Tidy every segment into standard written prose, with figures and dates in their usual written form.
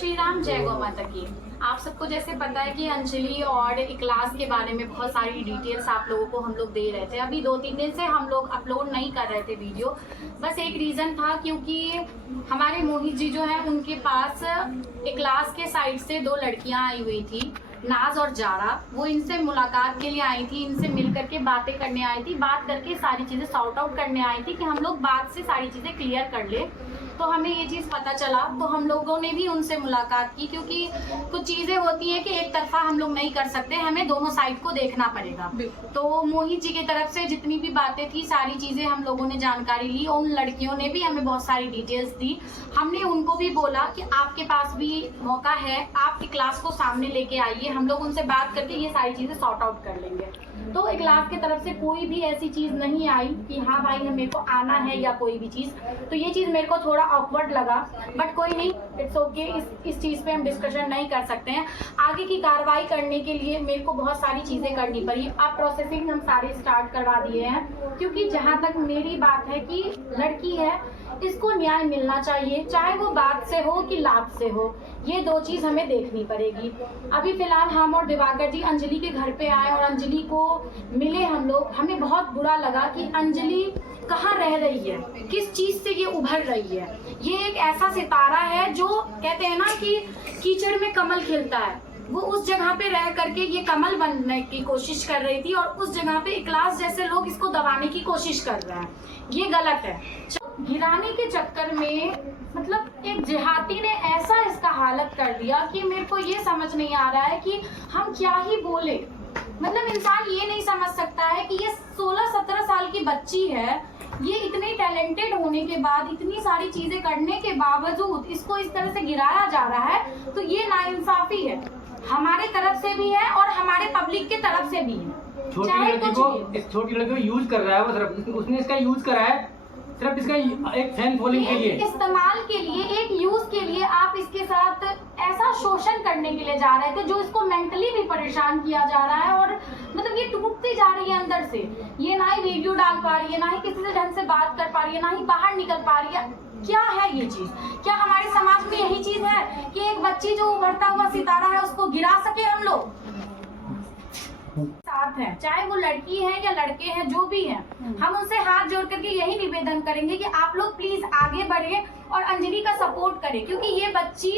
श्री राम, जय गौ माता की। आप सबको जैसे पता है कि अंजलि और क्लास के बारे में बहुत सारी डिटेल्स आप लोगों को हम लोग दे रहे थे। अभी 2-3 दिन से हम लोग अपलोड नहीं कर रहे थे वीडियो। बस एक रीज़न था क्योंकि हमारे मोहित जी जो है उनके पास क्लास के साइड से 2 लड़कियां आई हुई थी, नाज और जारा। वो इनसे मुलाकात के लिए आई थी, इनसे मिल करके बातें करने आई थी, बात करके सारी चीज़ें सॉर्ट आउट करने आई थी कि हम लोग बात से सारी चीज़ें क्लियर कर ले। तो हमें ये चीज़ पता चला तो हम लोगों ने भी उनसे मुलाकात की, क्योंकि कुछ चीज़ें होती हैं कि एक तरफा हम लोग नहीं कर सकते, हमें दोनों साइड को देखना पड़ेगा। तो मोहित जी की तरफ से जितनी भी बातें थी सारी चीज़ें हम लोगों ने जानकारी ली। उन लड़कियों ने भी हमें बहुत सारी डिटेल्स दी। हमने उनको भी बोला कि आपके पास भी मौका है, आपकी क्लास को सामने लेके आइए, हम लोग उनसे बात करके ये सारी चीज़ें सॉर्ट आउट कर लेंगे। तो क्लास की तरफ से कोई भी ऐसी चीज़ नहीं आई कि हाँ भाई मेरे को आना है या कोई भी चीज़। तो ये चीज़ मेरे को थोड़ा ऑकवर्ड लगा, बट कोई नहीं, इट्स ओके। इस चीज़ पे हम डिस्कशन नहीं कर सकते हैं। आगे की कार्रवाई करने के लिए मेरे को बहुत सारी चीज़ें करनी पड़ी। अब प्रोसेसिंग हम सारी स्टार्ट करवा दिए हैं, क्योंकि जहाँ तक मेरी बात है कि लड़की है, इसको न्याय मिलना चाहिए, चाहे वो बात से हो कि लाभ से हो। ये 2 चीज़ हमें देखनी पड़ेगी। अभी फिलहाल हम और दिवाकर जी अंजलि के घर पे आए और अंजलि को मिले हम लोग। हमें बहुत बुरा लगा कि अंजलि कहाँ रह रही है, किस चीज़ से ये उभर रही है। ये एक ऐसा सितारा है जो कहते हैं ना कि कीचड़ में कमल खिलता है, वो उस जगह पे रह करके ये कमल बनने की कोशिश कर रही थी और उस जगह पे क्लास जैसे लोग इसको दबाने की कोशिश कर रहे हैं। ये गलत है। गिराने के चक्कर में मतलब एक जिहादी ने ऐसा इसका हालत कर दिया कि मेरे को ये समझ नहीं आ रहा है कि हम क्या ही बोले। मतलब इंसान ये नहीं समझ सकता है कि ये 16-17 साल की बच्ची है, ये इतनी टैलेंटेड होने के बाद, इतनी सारी चीजें करने के बावजूद इसको इस तरह से गिराया जा रहा है। तो ये नाइंसाफी है, हमारे तरफ से भी है और हमारे पब्लिक के तरफ से भी है। छोटी लड़की को यूज कर रहा है, वो सिर्फ उसने इसका यूज करा है, सिर्फ इसका एक फैन फॉलोइंग के लिए, इस्तेमाल के लिए, एक यूज के लिए आप इसके साथ ऐसा शोषण करने के लिए जा रहे थे जो इसको मेंटली भी परेशान किया जा रहा है। और मतलब ये टूटती जा रही है अंदर से। ये ना ही वीडियो डाल पा रही है, ना ही किसी से ढंग से बात कर पा रही है, ना ही बाहर निकल पा रही है। क्या है ये चीज? क्या हमारे समाज में यही चीज है कि एक बच्ची जो उभरता हुआ सितारा है उसको गिरा सके हम लोग? साथ हैं, चाहे वो लड़की है या लड़के हैं, जो भी हैं, हम उनसे हाथ जोड़ करके यही निवेदन करेंगे कि आप लोग प्लीज आगे बढ़े और अंजलि का सपोर्ट करें, क्योंकि ये बच्ची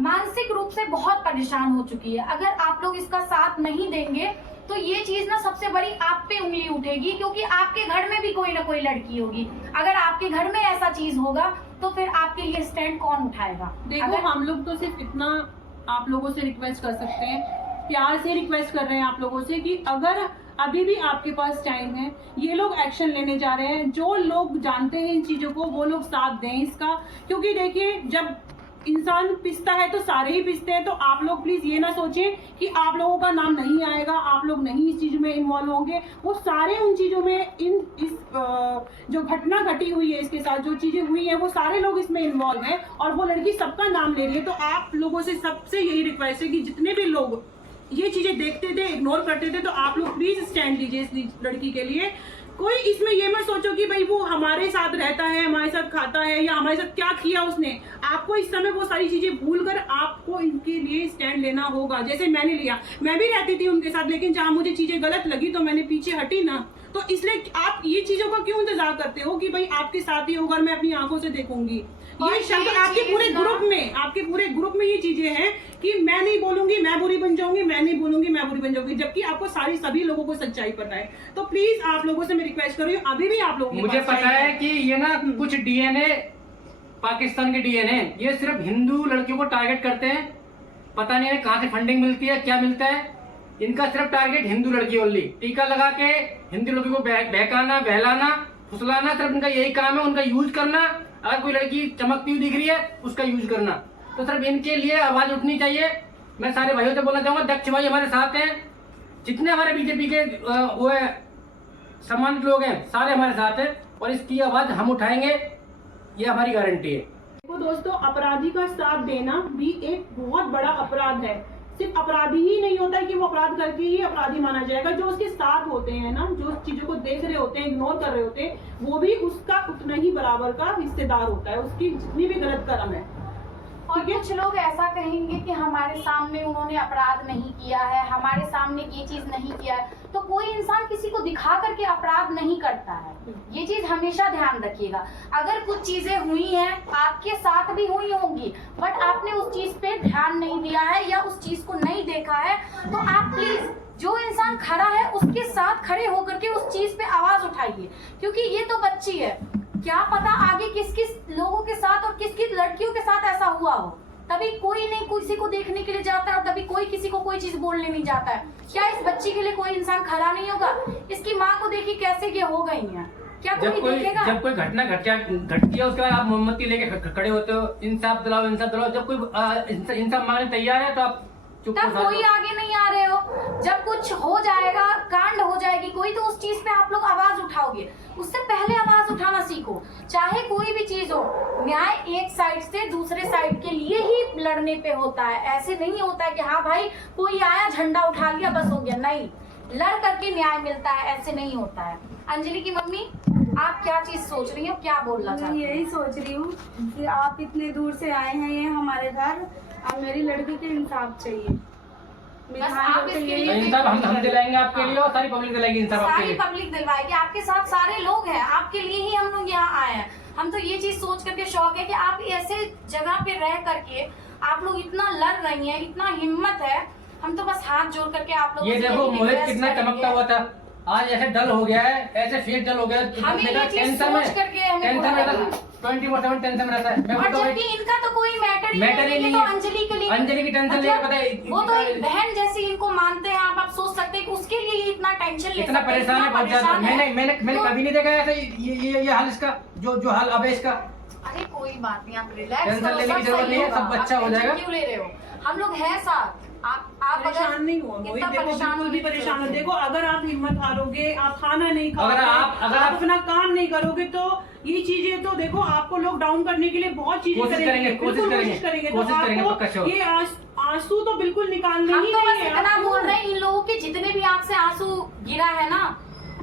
मानसिक रूप से बहुत परेशान हो चुकी है। अगर आप लोग इसका साथ नहीं देंगे तो ये चीज ना सबसे बड़ी आप पे उंगली उठेगी, क्योंकि आपके घर में भी कोई ना कोई लड़की होगी। अगर आपके घर में ऐसा चीज होगा तो फिर आपके लिए स्टैंड कौन उठाएगा? देखो, हम लोग तो सिर्फ इतना आप लोगों से रिक्वेस्ट कर सकते हैं, प्यार से रिक्वेस्ट कर रहे हैं आप लोगों से कि अगर अभी भी आपके पास टाइम है, ये लोग एक्शन लेने जा रहे हैं। जो लोग जानते हैं इन चीजों को वो लोग साथ दें इसका, क्योंकि देखिए जब इंसान पिसता है तो सारे ही पिसते हैं। तो आप लोग प्लीज ये ना सोचें कि आप लोगों का नाम नहीं आएगा, आप लोग नहीं इस चीज में इन्वॉल्व होंगे। वो सारे उन चीजों में इस जो घटना घटी हुई है इसके साथ, जो चीजें हुई हैं, वो सारे लोग इसमें इन्वॉल्व हैं और वो लड़की सबका नाम ले रही है। तो आप लोगों से सबसे यही रिक्वेस्ट है कि जितने भी लोग ये चीजें देखते थे, इग्नोर करते थे, तो आप लोग प्लीज स्टैंड लीजिए इस लड़की के लिए। कोई इसमें ये मत सोचो कि भाई वो हमारे साथ रहता है, हमारे साथ खाता है या हमारे साथ क्या किया उसने। आपको इस समय वो सारी चीजें भूलकर आपको इनके लिए स्टैंड लेना होगा। जैसे मैंने लिया, मैं भी रहती थी उनके साथ, लेकिन जहां मुझे चीजें गलत लगी तो मैंने पीछे हटी ना। तो इसलिए आप ये चीजों का क्यों इंतजार करते हो कि भाई आपके साथ ही होगा, मैं अपनी आंखों से देखूंगी। ये शब्द आपके पूरे ग्रुप में ये चीजें हैं कि मैं नहीं बोलूंगी मैं बुरी बन जाऊंगी, मैं नहीं बोलूंगी मैं बुरी बन जाऊंगी, जबकि आपको सभी लोगों को सच्चाई पता है। तो प्लीज आप लोगों से मैं रिक्वेस्ट कर रही हूँ, अभी भी आप लोगों मुझे पता है कि ये ना कुछ डीएनए पाकिस्तान के डीएनए, ये सिर्फ हिंदू लड़कियों को टारगेट करते हैं। पता नहीं है कहाँ से फंडिंग मिलती है, क्या मिलता है। इनका सिर्फ टारगेट हिंदू लड़की ओनली, टीका लगा के हिंदू लड़की को बहकाना, बहलाना, फुसलाना, सिर्फ इनका यही काम है। उनका यूज करना, अगर कोई लड़की चमकती हुई दिख रही है उसका यूज करना। तो सिर्फ इनके लिए आवाज उठनी चाहिए। मैं सारे भाइयों से बोलना चाहूंगा, दक्ष भाई हमारे साथ हैं, जितने हमारे बीजेपी के वो है सम्मानित लोग हैं, सारे हमारे साथ हैं और इसकी आवाज हम उठाएंगे, ये हमारी गारंटी है। देखो दोस्तों, अपराधी का साथ देना भी एक बहुत बड़ा अपराध है। सिर्फ अपराधी ही नहीं होता है कि वो अपराध करके ही अपराधी माना जाएगा। जो उसके साथ होते हैं ना, जो चीजों को देख रहे होते हैं, इग्नोर कर रहे होते हैं, वो भी उसका उतना ही बराबर का हिस्सेदार होता है, उसकी जितनी भी गलत कर्म है। और कुछ लोग ऐसा कहेंगे कि हमारे सामने उन्होंने अपराध नहीं किया है, हमारे सामने ये चीज नहीं किया है। तो कोई इंसान किसी को दिखा करके अपराध नहीं करता है, ये चीज हमेशा ध्यान रखिएगा। अगर कुछ चीजें हुई हैं, आपके साथ भी हुई होंगी, बट आपने उस चीज पे ध्यान नहीं दिया है या उस चीज को नहीं देखा है, तो आप प्लीज जो इंसान खड़ा है उसके साथ खड़े होकर के उस चीज पे आवाज उठाइए, क्योंकि ये तो बच्ची है, क्या पता आगे किस किस लोगों के साथ और किस किस लड़कियों के साथ ऐसा हुआ हो। तभी कोई नहीं किसी को देखने के लिए जाता है और तभी कोई किसी को कोई चीज बोलने नहीं जाता है। क्या इस बच्ची के लिए कोई इंसान खड़ा नहीं होगा? इसकी माँ को देखिए कैसे ये हो गई है, क्या कोई देखेगा? जब कोई घटना घटती है उसके बाद आप मोमबत्ती लेके खड़े होते हो, इंसाफ दिलाओ इंसाफ दिलाओ। जब कोई इंसाफ मांगने तैयार है तो आप तब कोई आगे नहीं आ रहे हो। जब कुछ हो जाएगा, कांड हो जाएगी कोई, तो उस चीज पे आप लोग आवाज उठाओगे। उससे पहले आवाज उठाना सीखो, चाहे कोई भी चीज हो। न्याय एक साइड से दूसरे साइड के लिए ही लड़ने पे होता है, ऐसे नहीं होता है कि हाँ भाई कोई आया झंडा उठा लिया बस हो गया, नहीं, लड़ करके न्याय मिलता है, ऐसे नहीं होता है। अंजलि की मम्मी, आप क्या चीज सोच रही हो, क्या बोलना चाहती मैं यही सोच रही हूँ कि आप इतने दूर से आए हैं ये हमारे घर, अब मेरी लड़की के इंसाफ चाहिए। बस आप इसके लिए इंसाफ हम दिलाएंगे आपके लिए और सारी पब्लिक दिलाएगी इंसाफ आपके सारी लिए। पब्लिक दिलवाएगी, आपके साथ सारे लोग हैं, आपके लिए ही हम लोग यहाँ आए हैं। हम तो ये चीज सोच करके शौक है कि आप ऐसे जगह पे रह करके आप लोग इतना लड़ रही हैं, इतना हिम्मत है। हम तो बस हाथ जोड़ करके आप लोग ये देखो मोहित कितना चमकता हुआ था, आज ऐसे डल हो गया है, ऐसे फेस डल हो गया है। हमें ये चीज सोच करके हमें 24/7 टेंशन में रहता है। मैं और बोलता हूँ जबकि इनका तो कोई मैटर ही नहीं नहीं, है। तो अंजलि के लिए अंजलि की टेंशन लेकर पता है वो तो एक बहन जैसी इनको मानते हैं आप सोच सकते हैं कि उसके लिए ये इतना टेंशन ले इतना सकते हैं, परेशान है बहुत ज्यादा। मैंने कभी नहीं देखा ऐसा ये हाल इसका, जो हाल अब है इसका। अरे कोई बात नहीं, आप रिलैक्स टेंशन करो, लेने की सब जरूरत सही नहीं है, होगा। सब अच्छा आप हो टेंशन जाएगा। क्यों ले रहे हो? हम लोग हैं साथ। आप परेशान नहीं हो मोहित, इतना देखो बिल्कुल भी परेशान हो। देखो अगर आप हिम्मत हारोगे, आप खाना नहीं खाओगे, अगर आप अपना काम नहीं करोगे, तो ये चीजें तो देखो आपको लोग डाउन करने के लिए बहुत चीजें कोशिश करेंगे। तो आपको ये आंसू तो बिल्कुल निकालने हम ही तो नहीं बस है। इतना बोल रहे हैं, इन लोगों के जितने भी आंख से आंसू गिरा है ना,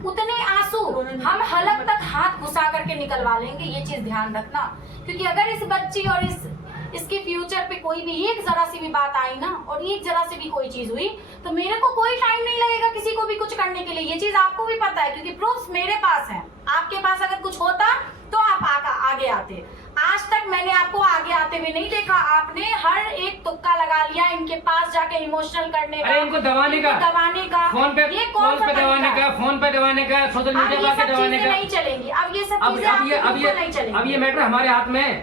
उतने आंसू हम हलक तक हाथ घुसा करके निकलवा लेंगे, ये चीज ध्यान रखना। क्योंकि अगर इस बच्ची और इसके फ्यूचर पे कोई भी एक जरा सी भी बात आई ना, और एक जरा सी भी कोई चीज हुई, तो मेरे को कोई टाइम नहीं लगेगा किसी को भी कुछ करने के लिए। ये चीज आपको भी पता है, क्योंकि प्रूफ्स मेरे पास हैं। आपके पास अगर कुछ होता तो आप आगे आते। आज तक मैंने आपको आगे आते हुए नहीं देखा। आपने हर एक तुक्का लगा लिया इनके पास जाके इमोशनल करने का, इनको दबाने का, फोन पे दबाने का, सोशल मीडिया पे दबाने का। नहीं चलेंगी अब ये सब चीजें, नहीं चलेंगी। अब ये मैटर हमारे हाथ में है,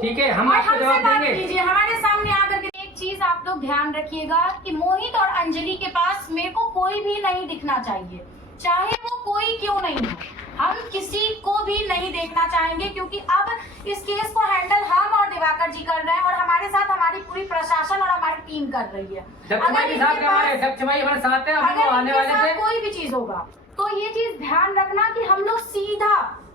ठीक है, हम आपको जवाब देंगे। हमारे सामने आकर के एक चीज आप लोग ध्यान रखिएगा कि मोहित और अंजलि के पास मेरे को कोई भी नहीं दिखना चाहिए, चाहे वो कोई क्यों नहीं हो। हम किसी को भी नहीं देखना चाहेंगे, क्योंकि अब इस केस को हैंडल हम और दिवाकर जी कर रहे हैं, और हमारे साथ हमारी पूरी प्रशासन और हमारी टीम कर रही है। अगर कोई भी चीज होगा तो ये चीज ध्यान रखना कि हम लोग सीधा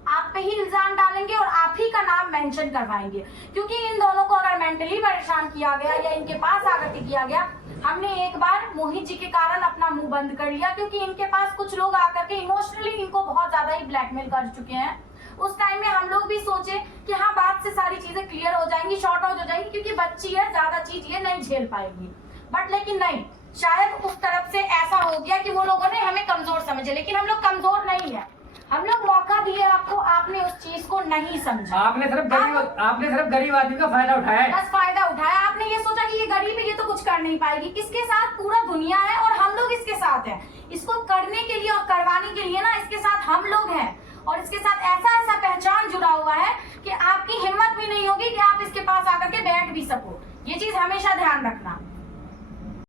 आप पे ही इल्जाम डालेंगे और आप ही का नाम मेंशन करवाएंगे, क्योंकि इन दोनों को अगर मेंटली परेशान किया गया या इनके पास आकर के किया गया। हमने एक बार मोहित जी के कारण अपना मुंह बंद कर लिया, क्योंकि इनके पास कुछ लोग आकर के इमोशनली इनको बहुत ज्यादा ही ब्लैकमेल कर चुके हैं। उस टाइम में हम लोग भी सोचे कि हाँ बात से सारी चीजें क्लियर हो जाएंगी, शॉर्ट आउट हो जाएंगी, क्योंकि बच्ची है, ज्यादा चीज ये नहीं झेल पाएगी। बट लेकिन नहीं, शायद उस तरफ से ऐसा हो गया कि वो लोगों ने हमें कमजोर समझे, लेकिन हम लोग कमजोर नहीं है। हम लोग मौका दिए आपको, आपने उस चीज को नहीं समझा। आपने सिर्फ गरीब आदमी का फायदा उठाया, बस फायदा उठाया। आपने ये सोचा कि ये गरीब है, ये तो कुछ कर नहीं पाएगी। इसके साथ पूरा दुनिया है और हम लोग इसके साथ हैं। इसको करने के लिए और करवाने के लिए ना इसके साथ हम लोग हैं, और इसके साथ ऐसा पहचान जुड़ा हुआ है कि आपकी हिम्मत भी नहीं होगी कि आप इसके पास आकर के बैठ भी सको। ये चीज हमेशा ध्यान रखना।